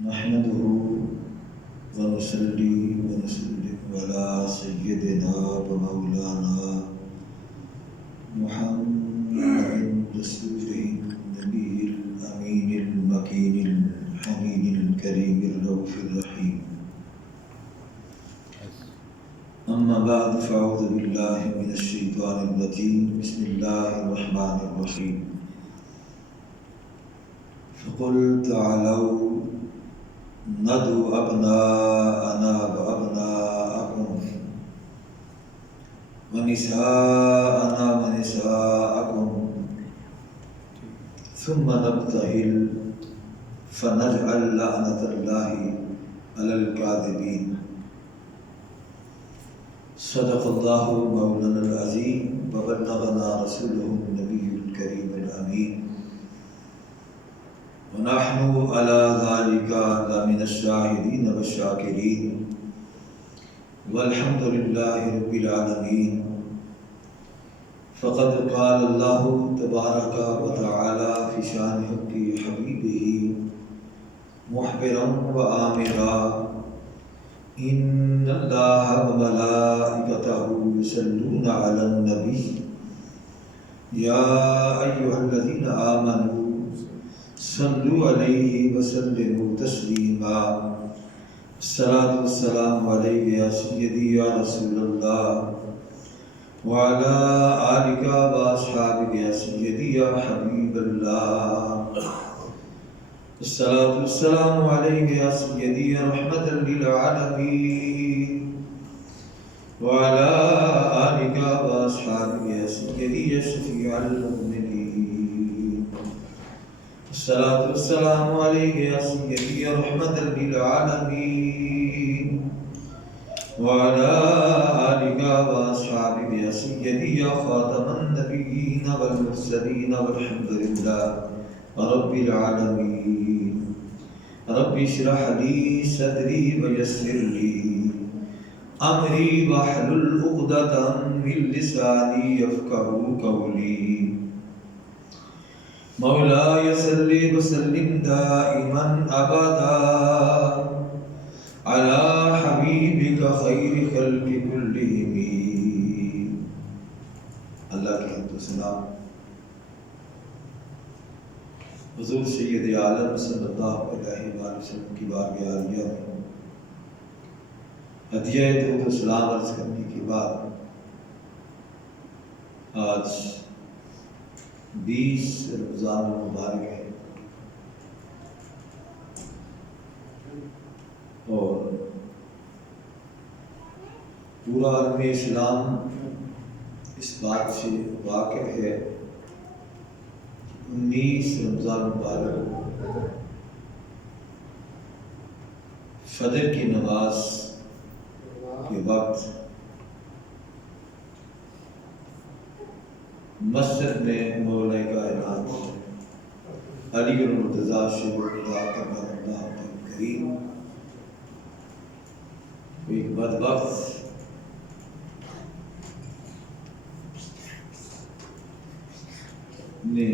نحمده ونصلي ونسلم على سيدنا ومولانا محمد رسوله النبي الأمين المكين الحميد الكريم الرؤوف الرحيم. أما بعد فأعوذ بالله من الشيطان الرجيم. بسم الله الرحمن الرحيم. فقل تعالوا ندعو أبناءنا وأبناءكم ونساءنا ونساءكم ثم نبتهل فنجعل لعنة الله على الكاذبين. صدق الله مولانا العظيم وبلغنا رسوله النبي الكريم الأمين ونحن على ذلك لمن الشاهدين والشاكرين والحمد لله رب العالمين. فقد قال الله تبارك وتعالى في شان حق حبيبه محبرا وآمرا إن الله وملائكته يصلون على النبي يا أيها الذين آمنوا صلوا عليه وسلموا تسليما. الصلاة والسلام عليك يا سيدي يا رسول الله وعلى آلك وأصحابك يا سيدي يا حبيب الله. الصلاة والسلام عليك يا سيدي يا رحمة للعالمين وعلى آلك وأصحابك يا سيدي يا شفيع المؤمنين. الصلاة والسلام عليك يا سيدي يا رحمة للعالمين وعلى آلك وأصحابك يا سيدي يا خاتم النبيين والمرسلين والحمد لله رب العالمين. رب اشرح لي صدري ويسر لي أمري واحلل عقدة من لساني يفقهوا قولي. مولاي صل وسلم دائما ابدا على حبيبك خير خلق كلهم. اللہ کی حمد و ثنا حضور سید عالم صلی اللہ علیہ وآلہ وسلم کی بارگاہ عالیہ میں ہدیہ درود و سلام عرض کرنے کے بعد آج 20 رمضان المبارک ہے اور پورا عالم اسلام اس بات سے واقف ہے 19 رمضان مبارک فجر کی نماز کے وقت مسجد میں مولا کائنات علی المرتضیٰ شیخ اللہ اللہ کریم ایک بدبخت نے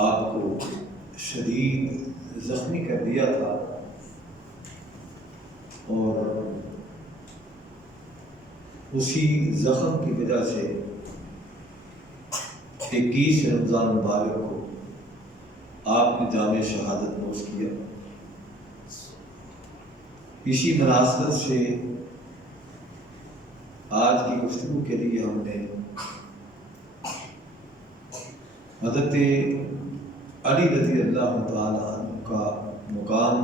آپ کو شدید زخمی کر دیا تھا اور اسی زخم کی وجہ سے 21 رمضان مبارک کو آپ نے جامع شہادت نوش کیا. اسی مناسبت سے آج کی گفتگو کے لیے ہم نے حضرت علی رضی اللہ تعالیٰ عنہ کا مقام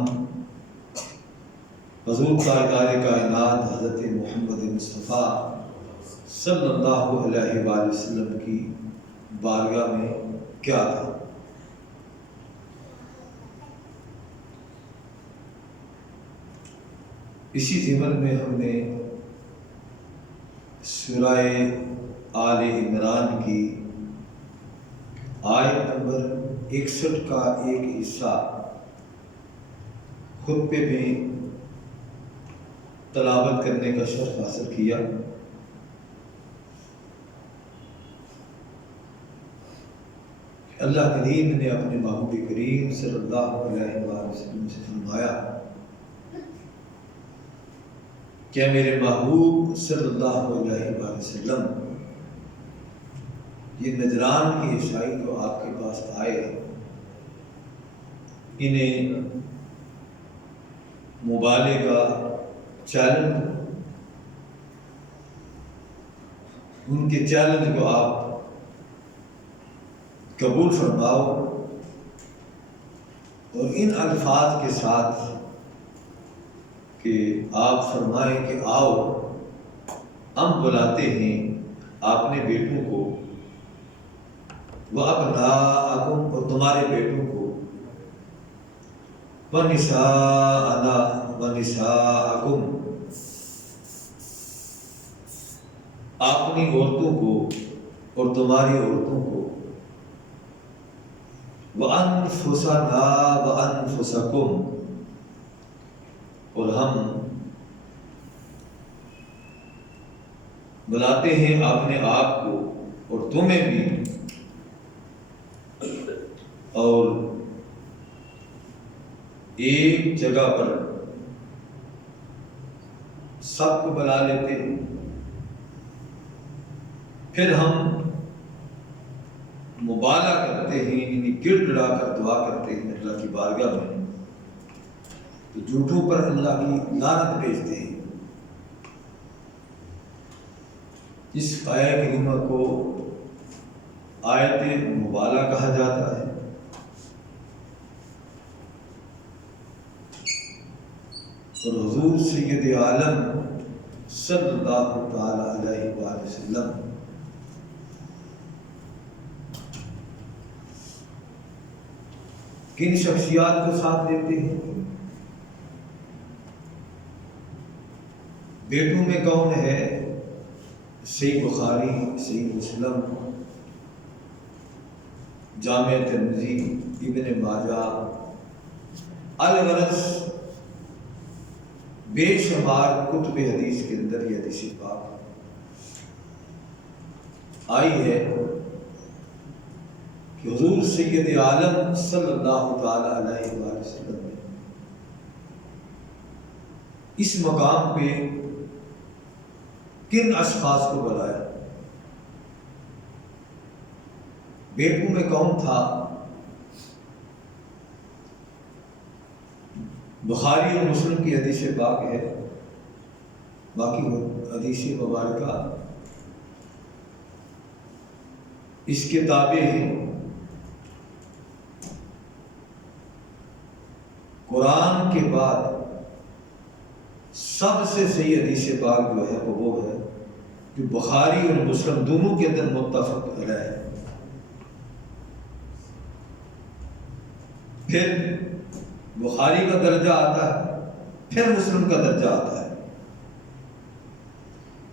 حضور تاجدار کائنات حضرت محمد مصطفیٰ صلی اللہ علیہ وآلہ وسلم کی بارگاہ میں کیا تھا. اسی ضمن میں ہم نے سورہ آل عمران کی آیت نمبر 61 کا ایک حصہ خطبے میں تلاوت کرنے کا شرف حاصل کیا. اللہ کریم نے اپنے محبوب کریم صلی اللہ علیہ وآلہ وسلم سے فرمایا کہ میرے محبوب صلی اللہ علیہ وآلہ وسلم، یہ نجران کی عیسائی جو آپ کے پاس آئے، انہیں مبالغے کا چیلنج، ان کے چیلنج کو آپ قبول فرماؤ اور ان الفاظ کے ساتھ کہ آپ فرمائیں کہ آؤ ہم بلاتے ہیں اپنے بیٹوں کو، وَأَبْنَاءَكُمْ، اور تمہارے بیٹوں کو، وَنِسَاءَنَا وَنِسَاءَكُمْ، اپنی عورتوں کو اور تمہاری عورتوں کو، وَأَنفُسَنَا وَأَنفُسَكُمْ، اور ہم بلاتے ہیں اپنے آپ کو اور تمہیں بھی، اور ایک جگہ پر سب کو بلا لیتے ہیں، پھر ہم مبالغہ کرتے ہیں، یعنی گڑ گڑا کر دعا کرتے ہیں اللہ کی بارگاہ میں، تو جھوٹوں پر اللہ کی لعنت بھیجتے ہیں۔ اس آیت کریمہ کو آیت مبالغہ کہا جاتا ہے، اور حضور سید عالم صلی اللہ تعالی علیہ وآلہ وسلم کن شخصیات کو ساتھ دیتے ہیں؟ بیٹوں میں کون ہے؟ صحیح بخاری، صحیح مسلم، جامع ترمذی، ابن ماجہ، الغرض بے شمار کتب حدیث کے اندر یہ حدیث پاک آئی ہے کہ حضور سید عالم صلی اللہ تعالی علیہ وآلہ وسلم نے اس مقام پہ کن اشخاص کو بلایا؟ بیٹوں میں کون تھا؟ بخاری اور مسلم کی حدیث پاک ہے، باقی حدیث مبارکہ اس کے تابع ہیں۔ قرآن کے بعد سب سے صحیح حدیث پاک جو ہے وہ ہے جو بخاری اور مسلم دونوں کے اندر متفق علیہ ہے۔ پھر بخاری کا درجہ آتا ہے، پھر مسلم کا درجہ آتا ہے۔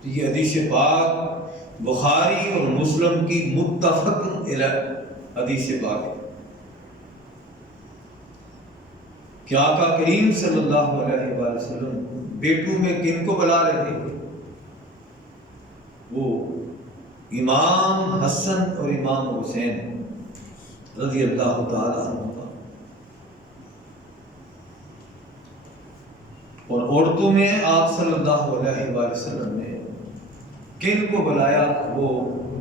تو یہ حدیث پاک بخاری اور مسلم کی متفق علیہ حدیث پاک ہے کہ آقا کریم صلی اللہ علیہ وآلہ وسلم بیٹوں میں کن کو بلا رہے ہیں؟ وہ امام حسن اور امام حسین رضی اللہ تعالی عنہ، اور عورتوں میں آپ صلی اللہ علیہ وآلہ وسلم نے کن کو بلایا؟ وہ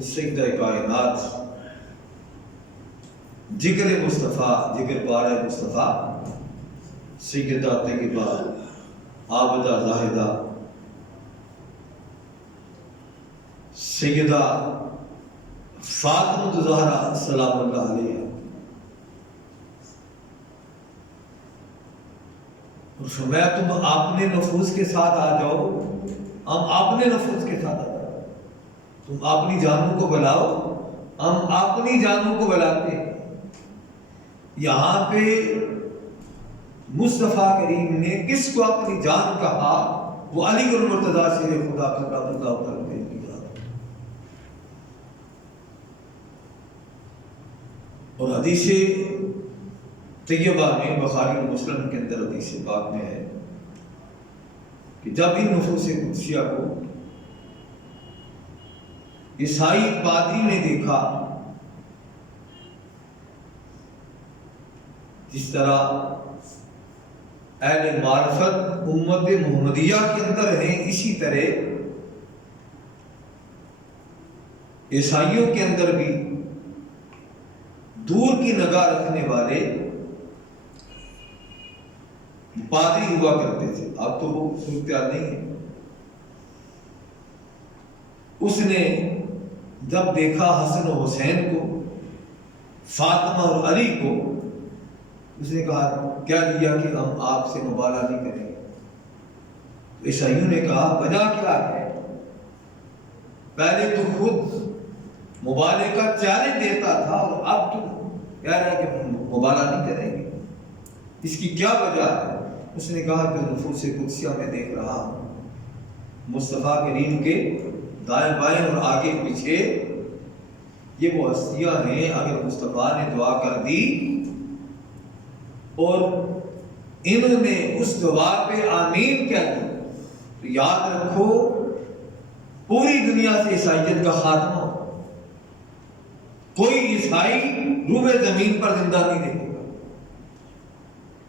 سیدہ کائنات، جگر مصطفیٰ، جگر پارہ مصطفیٰ، سیدہ طیبہ عابدہ زاہدہ سیدہ فاطمہ الزہرا سلام اللہ علیہ، اور فرمایا تم اپنے نفوس کے ساتھ آ جاؤ، ہم اپنے نفوس کے ساتھ آ جاؤ، تم اپنی جانوں کو بلاؤ، ہم اپنی جانوں کو بلاتے ہیں۔ یہاں پہ مصطفیٰ کریم نے کس کو اپنی جان کہا؟ وہ علی المرتضیٰ سے خدا کرم اللہ تعالیٰ نے کیا، اور حدیث طیبہ میں بخاری اور مسلم کے اندر حدیث پاک میں ہے کہ جب ان نفوس قدسیہ کو عیسائی پادری نے دیکھا جس طرح اہل معرفت امت محمدیہ کے اندر ہیں، اسی طرح عیسائیوں کے اندر بھی دور کی نگاہ رکھنے والے پادری ہوا کرتے تھے۔ اب تو وہ صورتحال نہیں ہے۔ اس نے جب دیکھا حسن و حسین کو، فاطمہ اور علی کو، اس نے کہا کیا دیا کہ ہم آپ سے مبالغہ نہیں کریں گے۔ عیسائیوں نے کہا وجہ کیا ہے؟ پہلے تو خود مبالغہ کا چیلنج دیتا تھا اور اب تو کہہ رہا ہے کہ مبالغہ نہیں کریں گے، اس کی کیا وجہ ہے؟ اس نے کہا کہ نفوس قدسیہ میں دیکھ رہا ہوں مصطفیٰ کریم کے دائیں بائیں اور آگے پیچھے یہ وہ ہستیاں ہیں، اگر مصطفیٰ نے دعا کر دی اور انہوں نے اس دعا پہ آمین کہہ دی تو یاد رکھو پوری دنیا سے عیسائیت کا خاتمہ ہو، کوئی عیسائی روح زمین پر زندہ نہیں دیکھے گا۔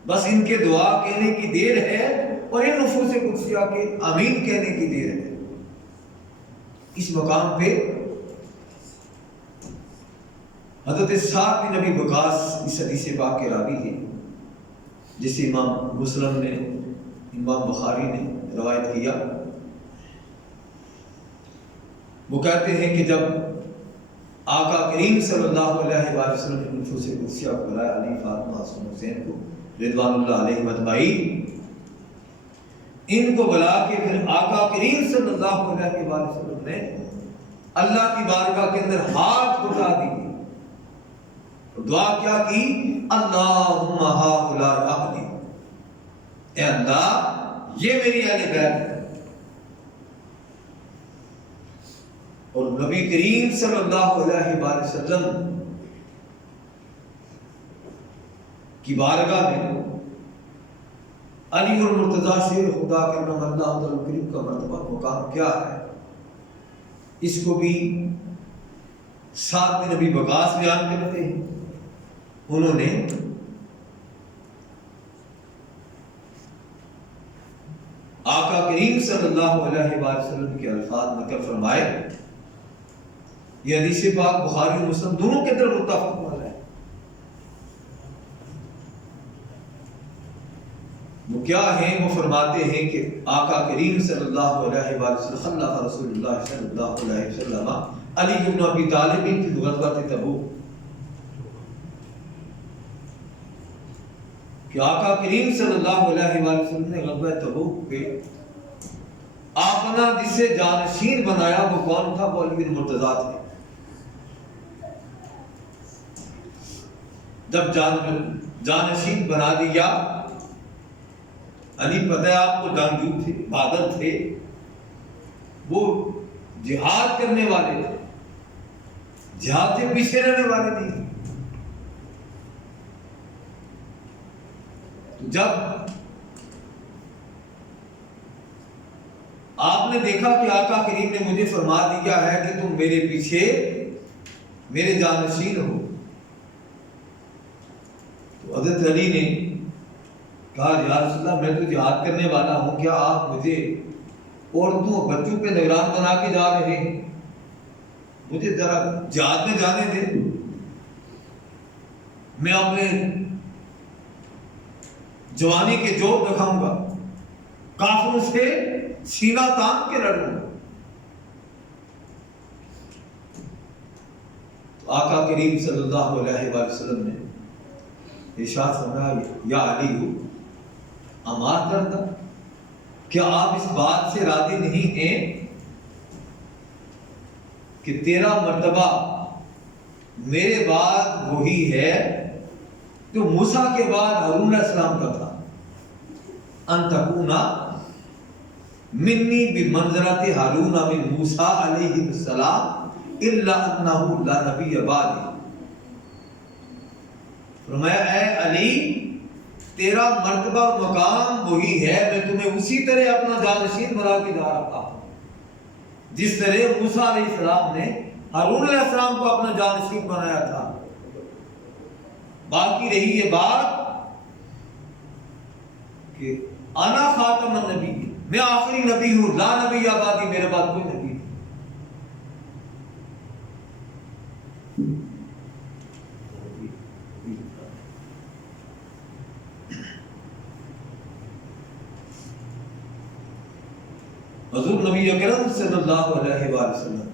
بس ان کے دعا کہنے کی دیر ہے اور ان نفوس قدسیہ کے آمین کہنے کی دیر ہے۔ اس مقام پہ حضرت سعد بن ابی وقاص اس حدیث پاک کے راوی ہیں، جسے امام مسلم نے، امام بخاری نے روایت کیا۔ وہ کہتے ہیں کہ جب آقا کریم صلی اللہ علیہ وآلہ وسلم نے نفوس قدسیہ کو بلایا، علی، فاطمہ، حسن، حسین کو رضوان اللہ علیہ اجمعین، ان کو بلا کے پھر آقا کریم صلی اللہ علیہ وآلہ وسلم نے اللہ کی بارگاہ کے اندر ہاتھ اٹھا دیے، دعا کیا کی؟ اللہم ہؤلاء عبدی، اے اللہ یہ میری اہل بیت ہے۔ اور نبی کریم صلی اللہ علیہ وآلہ وسلم کی بارگاہ میں علی اور مرتضیٰ شیر خدا کے نام اللہ تعالیٰ کریم کا مرتبہ مقام کیا ہے، اس کو بھی سعد بن ابی وقاص بیان کرتے ہیں۔ انہوں نے آقا کریم صلی اللہ علیہ وآلہ وسلم کے الفاظ نقل فرمائے، یہ حدیث پاک بخاری اور مسلم دونوں کے اندر متفق ہے۔ وہ کیا ہیں؟ وہ فرماتے ہیں کہ آقا کریم صلی اللہ علیہ وآلہ وسلم خلف رسول اللہ صلی اللہ علیہ وسلم علی بن ابی طالب فی غزوۃ تبوک، کہ آقا کریم صلی اللہ علیہ وآلہ وسلم نے غزوہ تبوک پہ اپنا جسے جانشین بنایا وہ کون تھا؟ وہ علی بن مرتضیٰ تھے۔ جب جانشین بنا دیا، علی پتہ ہے آپ کو جنگجو تھے، بہادر تھے، وہ جہاد کرنے والے تھے، جہاد سے پیچھے رہنے والے نہیں۔ جب آپ نے دیکھا کہ آقا کریم نے مجھے فرما دیا ہے کہ تم میرے پیچھے میرے جانشین ہو، تو حضرت علی نے کہا یا رسول اللہ میں تو جہاد کرنے والا ہوں، کیا آپ مجھے عورتوں اور بچوں پہ نگران بنا کے جا رہے ہیں؟ مجھے ذرا جہاد میں جانے دیں، میں اپنے جوانی کے جوش دکھاؤں گا، کافروں سے سینہ تان کے لڑوں گا۔ تو آقا کریم صلی اللہ علیہ وآلہ وسلم نے ارشاد فرمایا یا علی اما ترضی، کیا آپ اس بات سے راضی نہیں ہیں کہ تیرا مرتبہ میرے بعد وہی ہے جو موسیٰ کے بعد ہارون علیہ السلام کا تھا، ان تکون منی بمنزلۃ ہارون من موسیٰ علیہ السلام الا انہ لا نبی بعدی۔ فرمایا اے علی تیرا مرتبہ اور مقام وہی ہے، میں تمہیں اسی طرح اپنا جانشین بنا کے جا رہا ہوں جس طرح موسیٰ علیہ السلام نے ہارون علیہ السلام کو اپنا جانشین بنایا تھا۔ باقی رہی یہ بات کہ انا خاتم النبی، میں آخری نبی ہوں، لا نبی آبادی، میرے بعد کوئی نبی نہیں۔ حضور نبی اکرم صلی اللہ علیہ وآلہ وسلم،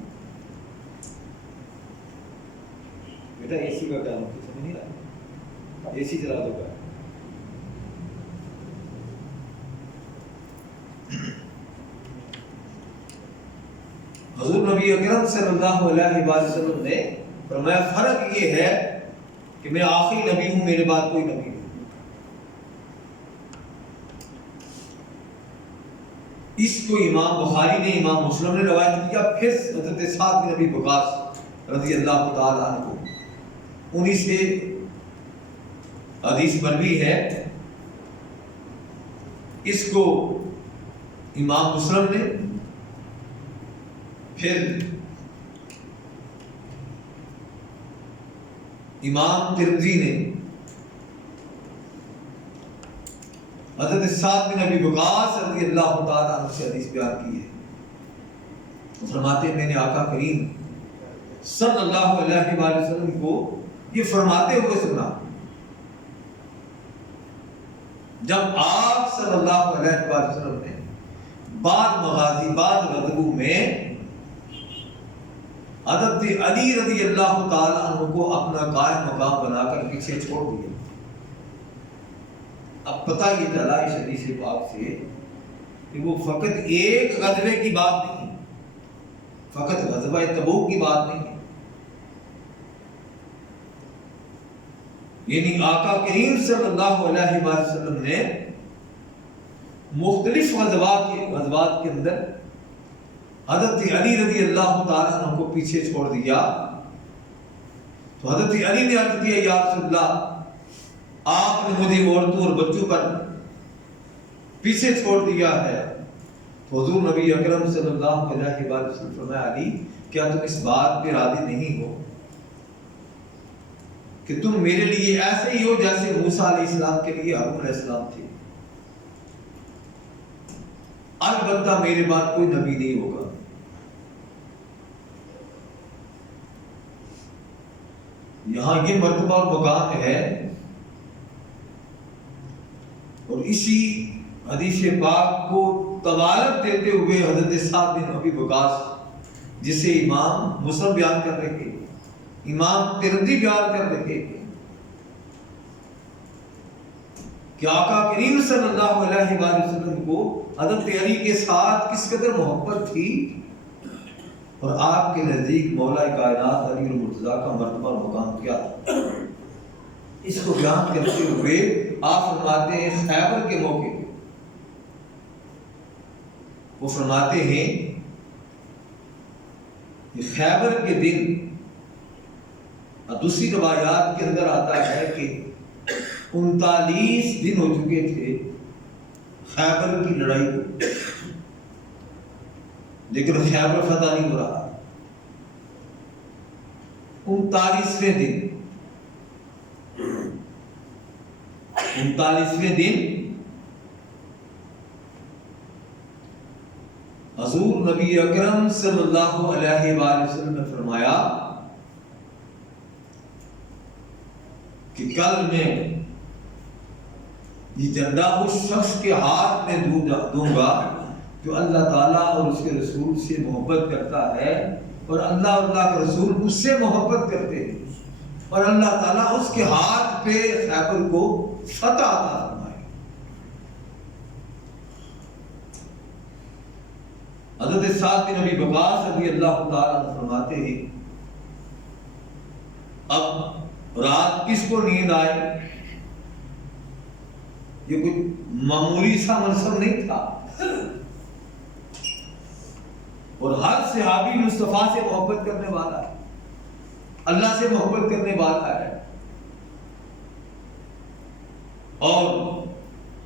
بیٹا اے سی کا کام کچھ سمجھ نہیں آیا، اے سی چلا دو گا۔ حضور نبی اکرم صلی اللہ علیہ وآلہ وسلم نے فرمایا فرق یہ ہے کہ میں آخری نبی ہوں، میرے بعد کوئی نبی نہیں۔ اس کو امام بخاری نے، امام مسلم نے روایت کیا۔ پھر حضرت سعد بن ابی وقاص رضی اللہ تعالی عنہ، انہی سے حدیث مروی ہے، اس کو امام مسلم نے، پھر امام ترمذی نے حضرت سعد بن ابی وقاص رضی اللہ تعالیٰ عنہ سے حدیث بیان کی ہے۔ فرماتے ہیں میں نے آقا کریم صلی اللہ علیہ وآلہ وسلم کو یہ فرماتے ہوئے سنا، جب آپ صلی اللہ علیہ وآلہ وسلم نے بعض مغازی، بعض غزووں میں حضرت علی رضی اللہ تعالیٰ عنہ کو اپنا قائم مقام بنا کر پیچھے چھوڑ دیا۔ اب پتہ یہ چلا اس حدیث پاک سے کہ وہ فقط ایک غزوے کی بات نہیں، فقط غزوہ تبوک کی بات نہیں ہے، یعنی آقا کریم صلی اللہ علیہ وآلہ وسلم نے مختلف غزوات کے اندر حضرت علی رضی اللہ تعالیٰ عنہ کو پیچھے چھوڑ دیا۔ تو حضرت علی نے عرض کیا یا رسول اللہ، آپ نے مجھے عورتوں اور بچوں پر پیچھے چھوڑ دیا ہے۔ تو حضور نبی اکرم صلی اللہ علیہ وآلہ وسلم فرمایا علی، کیا تم اس بات پہ راضی نہیں ہو کہ تم میرے لیے ایسے ہی ہو جیسے موسیٰ علیہ السلام کے لیے ہارون علیہ السلام تھے؟ البتہ میرے بعد کوئی نبی نہیں ہوگا۔ یہاں یہ مرتبہ اور مقام ہے، اور اسی حدیث پاک کو توالت دیتے ہوئے حضرت سعد بن ابی وقاص، جسے امام مسلم بیان کر رہے، امام ترمذی بیان کر رہے کہ آقا کریم صلی اللہ علیہ وآلہ وسلم کو حضرت علی کے ساتھ کس قدر محبت تھی، اور آپ کے نزدیک مولا کائنات علی المرتضیٰ کا مرتبہ اور مقام کیا تھا۔ اس کو بیان کرتے ہوئے آپ فرماتے ہیں خیبر کے موقع پہ، وہ فرماتے ہیں کہ خیبر کے دن، دوسری روایات کے اندر آتا ہے کہ 39 دن ہو چکے تھے خیبر کی لڑائی کو، لیکن خیبر فتح نہیں ہو رہا۔ 39ویں دن حضور نبی اکرم صلی اللہ علیہ وآلہ وسلم نے فرمایا کہ کل میں یہ جھنڈا اس شخص کے ہاتھ میں دوں گا جو اللہ تعالیٰ اور اس کے رسول سے محبت کرتا ہے، اور اللہ اور اللہ کے رسول اس سے محبت کرتے ہیں، اور اللہ تعالیٰ اس کے ہاتھ پہ خیبر کو فتح عطا فرمائے۔ حضرت سعد بن ابی وقاص رضی اللہ تعالیٰ عنہ فرماتے ہیں اب رات کس کو نیند آئے؟ یہ کوئی معمولی سا منصب نہیں تھا، اور ہر صحابی مصطفیٰ سے محبت کرنے والا ہے، اللہ سے محبت کرنے والا ہے، اور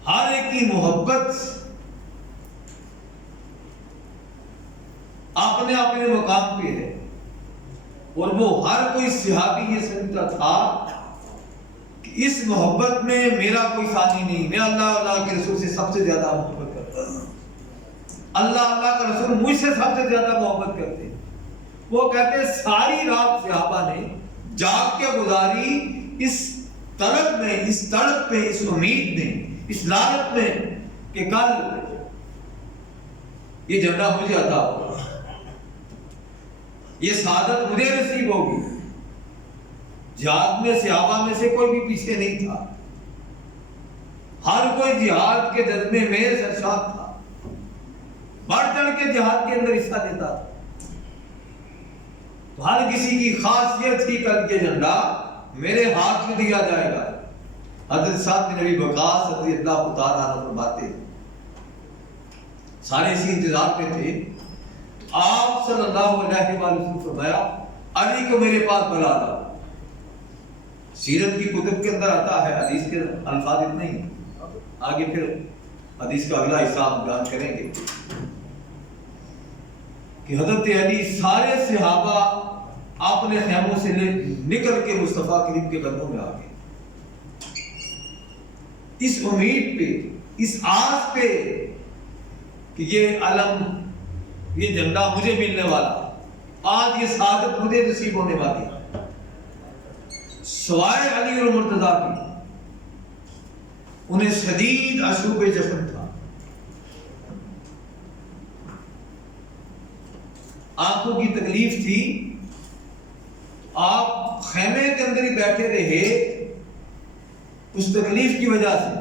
ہر ایک کی محبت اپنے اپنے مقام پہ ہے، اور وہ ہر کوئی صحابی یہ سمجھتا تھا کہ اس محبت میں میرا کوئی ثانی نہیں، میں اللہ اللہ کے رسول سے سب سے زیادہ محبت کرتا ہوں، اللہ اللہ کا رسول مجھ سے سب سے زیادہ محبت کرتے ہیں۔ وہ کہتے ہیں ساری رات صحابہ نے جاگ کے گزاری اس طلب میں، اس تڑپ میں، اس امید میں، اس لالچ میں کہ کل یہ جھنڈا مجھے عطا ہوگا، یہ سعادت مجھے نصیب ہوگی۔ جہاد میں صحابہ میں سے کوئی بھی پیچھے نہیں تھا، ہر کوئی جہاد کے جذبے میں سرشار تھا، بڑھ چڑھ کے جہاد کے اندر حصہ لیتا تھا۔ تو ہر کسی کی خاصیت تھی کل یہ جھنڈا میرے ہاتھ میں دیا جائے گا۔ حضرت سعد بن ابی وقاص رضی اللہ تعالیٰ عنہ فرماتے ہیں، سارے اسی انتظار میں تھے، آپ صلی اللہ علیہ وسلم فرمایا علی کو میرے پاس بلا لاؤ۔ سیرت کی کتب کے اندر آتا ہے، حدیث کے الفاظ اتنے ہی، آگے پھر حدیث کا اگلا حصہ ہم بیان کریں گے کہ حضرت علی سارے صحابہ اپنے خیموں سے نکل کے مصطفیٰ کریم کے قدموں میں آ گئے، اس امید پہ، اس آس پہ کہ یہ علم، یہ جھنڈا مجھے ملنے والا، آج یہ سعادت مجھے نصیب ہونے والی ہے۔ سوائے علی اور مرتضیٰ کی انہیں شدید عشوب جفن تھا، آنکھوں کی تکلیف تھی، آپ خیمے کے اندر ہی بیٹھے رہے اس تکلیف کی وجہ سے۔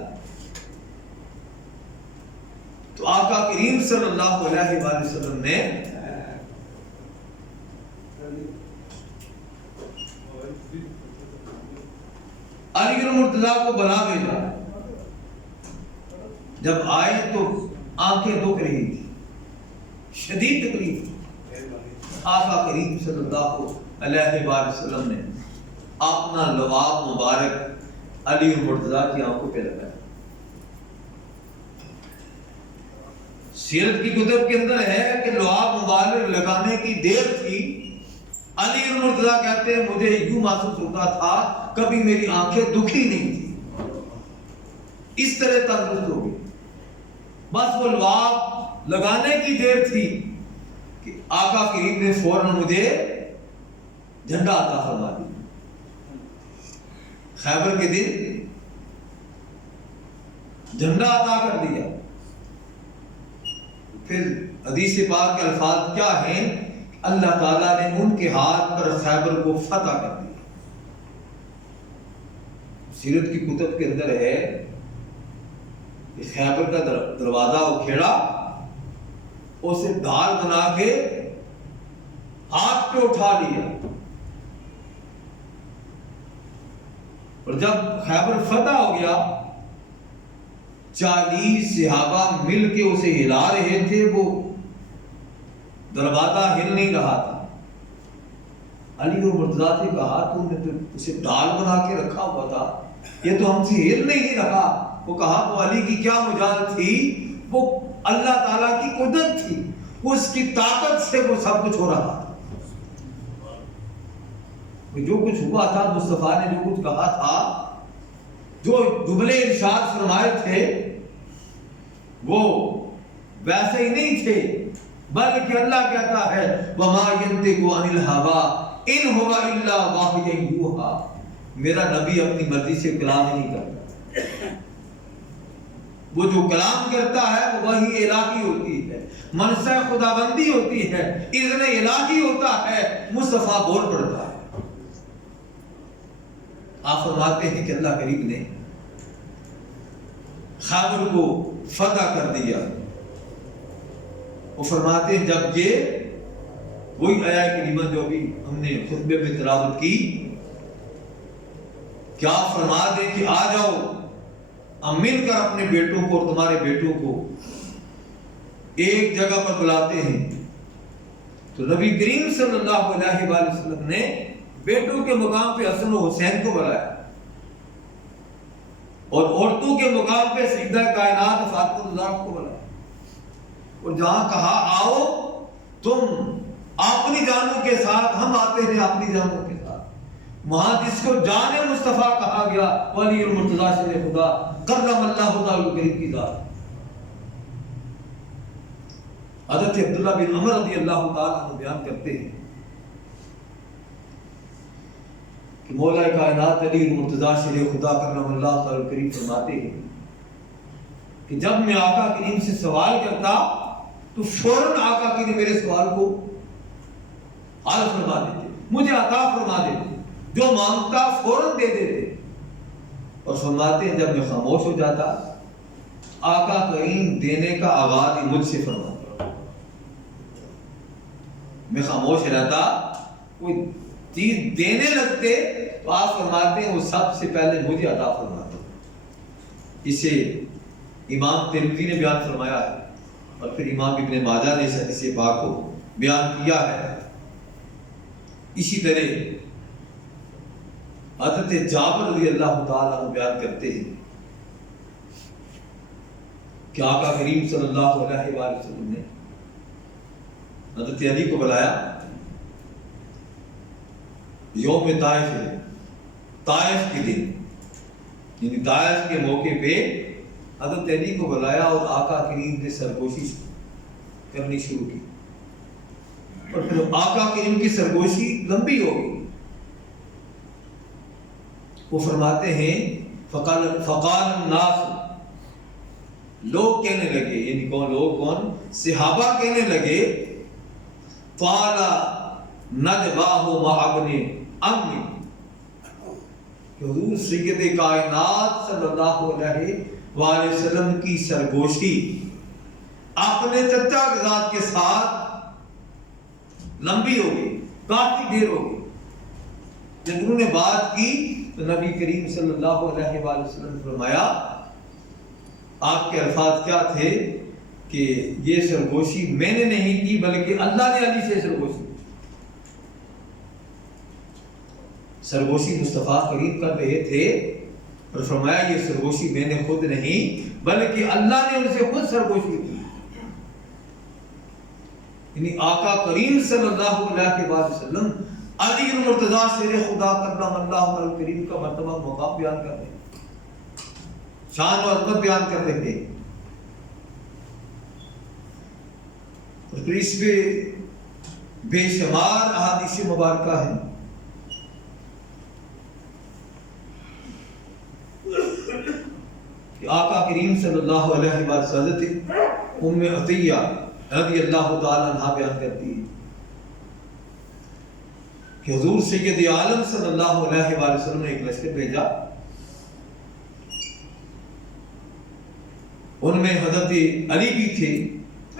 تو آقا کریم صلی اللہ علیہ وآلہ وسلم نے علی اور مرتضیٰ کو بلا بھیجا۔ جب آئے تو آنکھیں دکھ رہی تھی، شدید تکلیف تھی۔ آقا کریم صلی اللہ علیہ وآلہ وسلم نے اپنا لعاب مبارک علی اور مرتضیٰ کی آنکھوں پہ لگایا۔ سیرت کی کتب کے اندر ہے کہ لعاب مبارک لگانے کی دیر تھی، علی اور مرتضیٰ کہتے ہیں مجھے یوں محسوس ہوتا تھا کبھی میری آنکھیں دکھی نہیں تھی، اس طرح تندرست ہو گئی۔ بس وہ لعاب لگانے کی دیر تھی کہ آقا کریم نے فوراً مجھے جھنڈا عطا فرما دیا۔ خیبر کے دن جھنڈا عطا کر دیا۔ پھر حدیث پاک کے الفاظ کیا ہیں؟ اللہ تعالیٰ نے ان کے ہاتھ پر خیبر کو فتح کر دیا۔ سیرت کی کتب کے اندر ہے کہ خیبر کا دروازہ اکھیڑا، اسے ڈھال بنا کے ہاتھ پہ اٹھا لیا، اور جب خیبر فتح ہو گیا 40 صحابہ مل کے اسے ہلا رہے تھے، وہ دروازہ ہل نہیں رہا تھا۔ علی اور مرتضیٰ سے کہا تو نے تو اسے ڈال بنا کے رکھا ہوا تھا، یہ تو ہم سے ہل نہیں رہا۔ وہ کہا تو علی کی کیا مجال تھی، وہ اللہ تعالیٰ کی قدرت تھی، اس کی طاقت سے وہ سب کچھ ہو رہا تھا۔ جو کچھ ہوا تھا، مصطفیٰ نے جو کچھ کہا تھا، جو جملے ارشاد فرمائے تھے، وہ ویسے ہی نہیں تھے، بلکہ اللہ کہتا ہے وَمَا يَنْطِقُ عَنِ الْهَوَىٰ إِنْ هُوَ إِلَّا وَحْيٌ يُوحَىٰ۔ میرا نبی اپنی مرضی سے کلام ہی نہیں کرتا، وہ جو کلام کرتا ہے وہ وحی الہی ہوتی ہے، منصب خداوندی ہوتی ہے، اذن الہی ہوتا ہے، مصطفیٰ بول پڑتا ہے۔ آپ فرماتے ہیں کہ اللہ کریم نے خیبر کو فتح کر دیا۔ وہ فرماتے ہیں جب یہ وہی آیت کریمہ جو ابھی ہم نے خطبے میں تلاوت کی، کیا فرما دے کہ آ جاؤ، ہم مل کر اپنے بیٹوں کو اور تمہارے بیٹوں کو ایک جگہ پر بلاتے ہیں، تو نبی کریم صلی اللہ علیہ وآلہ وسلم نے بیٹوں کے مقام پہ حسن و حسین کو بلایا، اور عورتوں کے مقام پہ سیدہ کائنات فاطمہ الزہرا کو بلایا، اور جہاں کہا آؤ تم اپنی جانوں کے ساتھ، ہم آتے ہیں اپنی جانوں کے ساتھ، وہاں جس کو جان مصطفیٰ کہا گیا ولی المرتضیٰ شیر خدا کرم اللہ تعالی کریم کی ذات. حضرت عبداللہ بن عمر رضی اللہ تعالیٰ عنہ بیان کرتے ہیں کہ مولا کائنات علی المرتضیٰ شیر خدا کرم اللہ تعالی کریم فرماتے ہیں کہ جب میں آقا کریم سے سوال کرتا تو فوراً آقا کریم میرے سوال کو حل فرما دیتے, مجھے عطا فرما دیتے, جو مانگتا فوراً دے دیتے. اور فرماتے ہیں جب میں خاموش ہو جاتا آقا کریم دینے کا آغاز ہی مجھ سے فرماتے. میں خاموش رہتا, کوئی چیز دینے لگتے تو آپ فرماتے ہیں وہ سب سے پہلے مجھے عطا فرماتے. اسے امام ترمذی نے بیان فرمایا ہے اور پھر امام ابن ماجہ نے اس حدیث پاک کو بیان کیا ہے. اسی طرح حضرت جابر رضی اللہ تعالیٰ عنہ بیان کرتے ہیں کہ آقا کریم صلی اللہ علیہ وآلہ وسلم نے حضرت علی کو بلایا یوم طائف کے دن, یعنی طائف کے موقع پہ حضرت علی کو بلایا اور آقا کریم نے سرگوشی کرنی شروع کی. اور پھر آقا کریم کی سرگوشی لمبی ہو گئی. وہ فرماتے ہیں فقال الناس, لوگ کہنے لگے, یعنی کون لوگ, کون صحابہ کہنے لگے طال نجواہ مع ابن عمی, حضور سید کائنات صلی اللہ علیہ وآلہ وسلم کی سرگوشی اپنے چچا کے ذات کے ساتھ لمبی ہو گئی, کافی دیر ہو گئی. جب انہوں نے بات کی تو نبی کریم صلی اللہ علیہ وآلہ وسلم نے فرمایا, آپ کے الفاظ کیا تھے کہ یہ سرگوشی میں نے نہیں کی بلکہ اللہ نے علی سے سرگوشی. سرگوشی مصطفیٰ کریم کر رہے تھے اور فرمایا یہ سرگوشی میں نے خود نہیں بلکہ اللہ نے ان سے خود سرگوشی کی. یعنی آقا کریم صلی اللہ علیہ وآلہ وسلم علی المرتضیٰ شیر خدا کرم اللہ تعالی کریم کا مرتبہ مقام بیان کر رہے ہیں, شان و عظمت بیان کر رہے تھے. اور پھر اس پہ بے شمار احادیث مبارکہ ہیں. کہ آقا کریم صلی اللہ علیہ وسلم حضرت ام عطیہ رضی اللہ تعالی عنہ بیان کرتی ہے کہ حضور سید عالم صلی اللہ علیہ وآلہ وسلم نے ایک لشکر بھیجا, ان میں حضرت علی بھی تھے.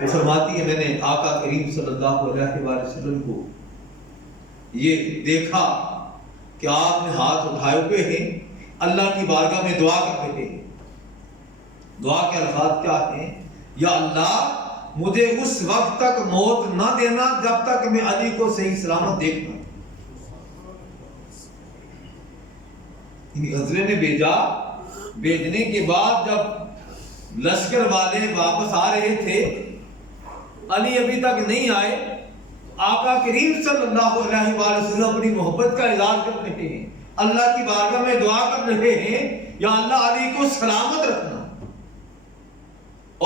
وہ فرماتی ہے میں نے آقا کریم صلی اللہ علیہ وآلہ وسلم کو یہ دیکھا کہ آپ نے ہاتھ اٹھائے ہوئے ہیں, اللہ کی بارگاہ میں دعا کر رہے ہیں. دعا کے الفاظ کیا ہیں, یا اللہ مجھے اس وقت تک موت نہ دینا جب تک میں علی کو صحیح سلامت دیکھنا. حضرت نے بھیجا, بھیجنے کے بعد جب لشکر والے واپس آ رہے تھے, علی ابھی تک نہیں آئے, آقا کریم صلی اللہ علیہ وآلہ وسلم اپنی محبت کا اظہار کر رہے ہیں, اللہ کی بارگاہ میں دعا کر رہے ہیں یا اللہ علی کو سلامت رکھنا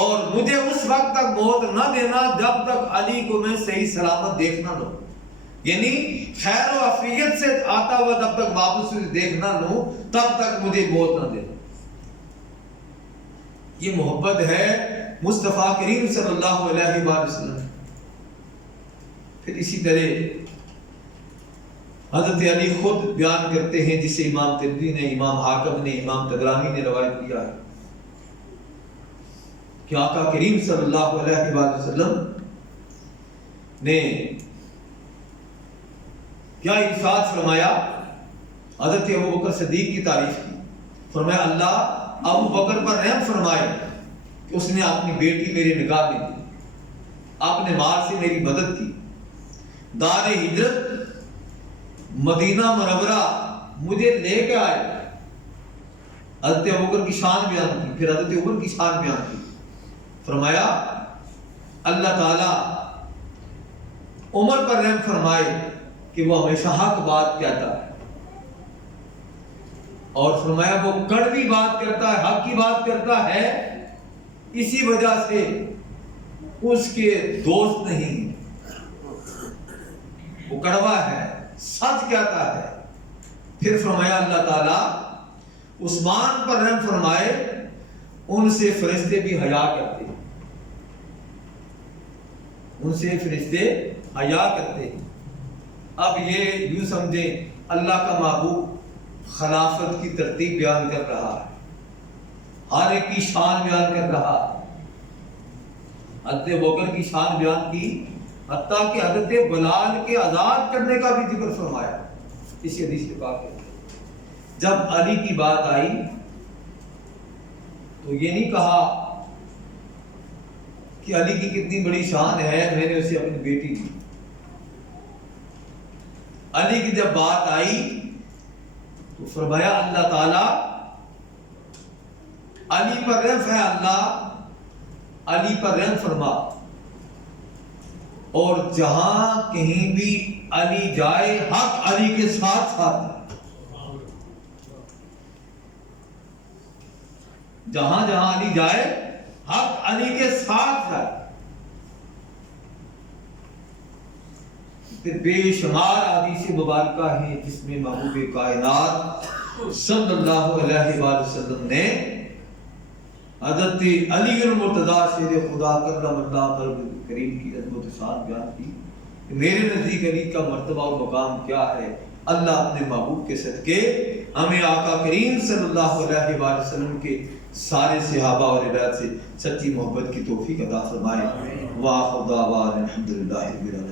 اور مجھے اس وقت تک موت نہ دینا جب تک علی کو میں صحیح سلامت دیکھنا لوں. یعنی خیر و عافیت سے آتا ہوا جب تک واپس دیکھنا لوں تب تک مجھے موت نہ دینا. یہ محبت ہے مصطفیٰ کریم صلی اللہ علیہ وآلہ وسلم. پھر اسی طرح حضرت علی خود بیان کرتے ہیں جسے امام ترمذی نے, امام حاکم نے, امام طبرانی نے روایت کیا ہے کہ آقا کریم صلی اللہ علیہ وآلہ وسلم نے کیا ارشاد فرمایا, حضرت ابو بکر صدیق کی تعریف کی. فرمایا اللہ ابو بکر پر رحم فرمائے کہ اس نے اپنی بیٹی میری نکاح میں دی, اپنے مال سے میری مدد کی, دار ہجرت مدینہ منورہ مجھے لے کے آئے. حضرت ابو بکر کی شان بیان کی, پھر حضرت عمر کی شان بیان کی. فرمایا اللہ تعالی عمر پر رحم فرمائے کہ وہ ہمیشہ حق بات کہتا ہے اور فرمایا وہ کڑوی بات کرتا ہے، حق کی بات کرتا ہے، اسی وجہ سے اس کے دوست نہیں، وہ کڑوا ہے، سچ کہتا ہے۔ پھر فرمایا اللہ تعالیٰ عثمان پر رحم فرمائے، ان سے فرشتے بھی حیا کرتے ہیں، ان سے فرشتے حیا کرتے ہیں۔ اب یہ یوں سمجھیں اللہ کا محبوب خلافت کی ترتیب بیان کر رہا ہے، ہر ایک کی شان بیان کر رہا ہے۔ حضرت بکر کی شان بیان کی، حتیٰ کہ حضرت بلال کے آزاد کرنے کا بھی ذکر فرمایا اسی حدیث کے پاک میں۔ جب علی کی بات آئی تو یہ نہیں کہا کہ علی کی کتنی بڑی شان ہے، میں نے اسے اپنی بیٹی دی۔ علی کی جب بات آئی تو فرمایا اللہ تعالیٰ علی پر رحم ہے، اللہ علی پر رحم فرما، اور جہاں کہیں بھی علی جائے حق علی کے ساتھ ساتھ ہے، جہاں جہاں علی جائے حق علی کے ساتھ جائے۔ بے شمار حدیث مبارکہ ہیں جس میں محبوب کائنات صلی اللہ علیہ وآلہ وسلم نے حضرت علی المرتضیٰ شیر خدا کرم اللہ قلب کریم کی عظمت و شان بیان کی۔ میرے نزدیک علی کا مرتبہ اور مقام کیا ہے، اللہ اپنے محبوب کے صدقے ہمیں آقا کریم صلی اللہ علیہ وآلہ وسلم کے سارے صحابہ اور روایت سے سچی محبت کی توفیق عطا فرمائے۔ وآخر دعوانا الحمدللہ رب العالمین۔